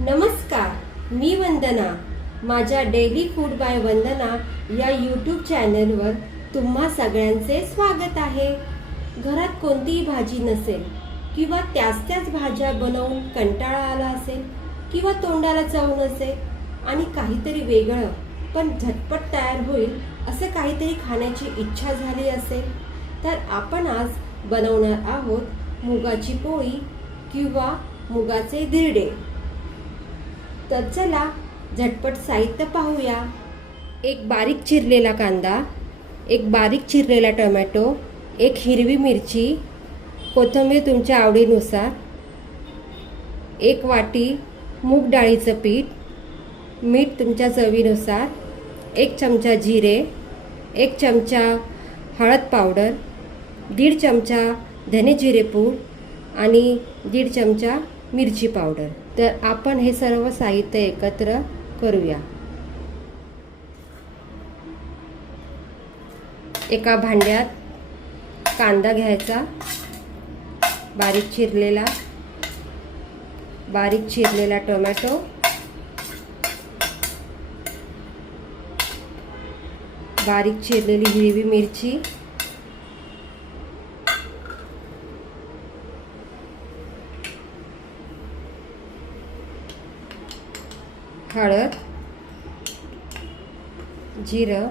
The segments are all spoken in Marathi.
नमस्कार, मी वंदना. माझ्या डेली फूड बाय वंदना या यूट्यूब चॅनलवर तुम्हा सगळ्यांचे स्वागत आहे. घरात कोणतीही भाजी नसेल किंवा त्याच भाज्या बनवून कंटाळा आला असेल किंवा तोंडाला चव नसेल आणि काहीतरी वेगळं पण झटपट तयार होईल असं काहीतरी खाण्याची इच्छा झाली असेल तर आपण आज बनवणार आहोत मुगाची पोळी किंवा मुगाचे धिरडे. तर चला झटपट साहित्य पाहूया. एक बारीक चिरलेला कांदा, एक बारीक चिरलेला टोमॅटो, एक हिरवी मिरची, कोथिंबीर तुमच्या आवडीनुसार, एक वाटी मूग डाळीचं पीठ, मीठ तुमच्या चवीनुसार, एक चमचा जिरे, एक चमचा हळद पावडर, 1.5 चमचा धने जिरे पूड आणि 1.5 चमचा मिरची पावडर. तर आपण हे सर्व साहित्य एकत्र करूया. एका भांड्यात कांदा घ्यायचा, बारीक चिरलेला टोमॅटो, बारीक चिरलेली हिरवी मिरची, हळद, जिरं,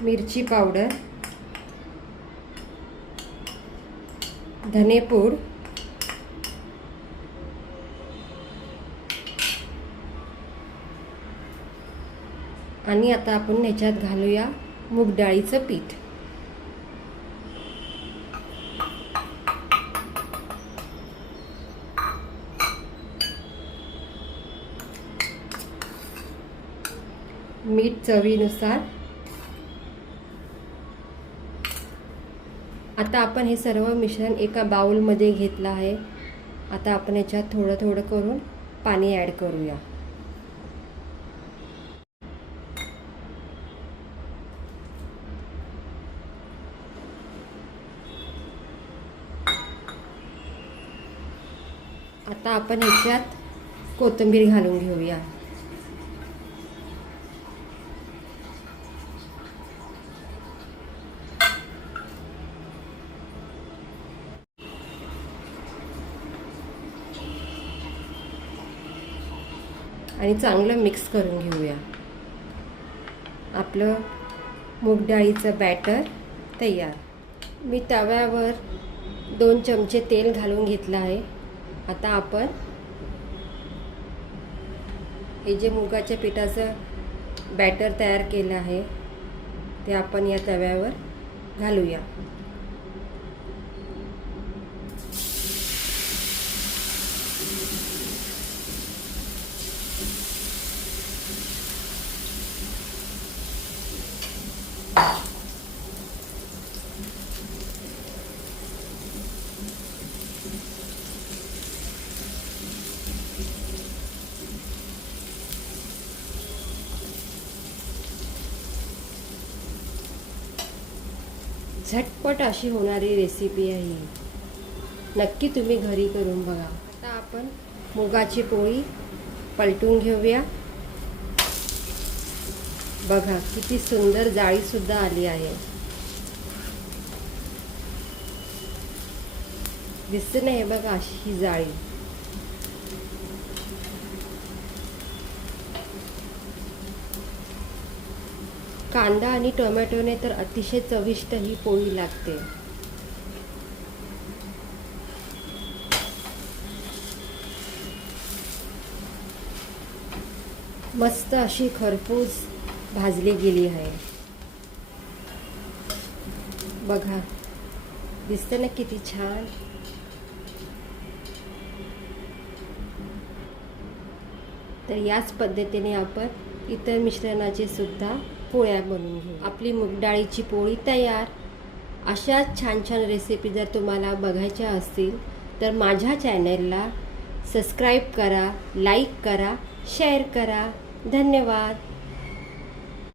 मिरची पावडर, धनेपूड, आणि आता आपण ह्याच्यात घालूया मूग डाळीचं पीठ. मीठ चवीनुसार. आता आपण हे सर्व मिश्रण एका बाउलमध्ये घेतलं आहे. आता आपण याच्यात थोडं थोडं करून पाणी ॲड करूया. आता आपण ह्याच्यात कोथिंबीर घालून घेऊया. आणि चांगलं मिक्स करून घेऊया. आपलं मूग डाळीचं बॅटर तयार. मी तव्यावर 2 चमचे तेल घालून घेतलं आहे. आता आपण हे जे मुगाच्या पिठाचं बॅटर तयार केलं आहे ते आपण या तव्यावर घालूया. झटपट अशी होणारी रेसिपी आहे. नक्की तुम्ही घरी करून बघा. आता आपण मुगाची पोळी पलटून घेऊया. बघा किती सुंदर जाळी सुद्धा आली आहे. दिसते नाही बघा अशी ही जाळी. कांदा आणि टोमॅटोने तर अतिशय चविष्ट ही पोळी लागते. मस्त अशी खरपूस भाजली गेली आहे. बघा दिसते ना किती छान. तर याच पद्धतीने आपण इतर मिश्रणाचे सुद्धा पोळ्या बनवून घेऊ. आपली मूग डाळीची पोळी तयार. अशाच छान छान रेसिपी जर तुम्हाला बघायच्या असतील तर माझ्या चॅनलला सबस्क्राईब करा, लाईक करा, शेअर करा. धन्यवाद.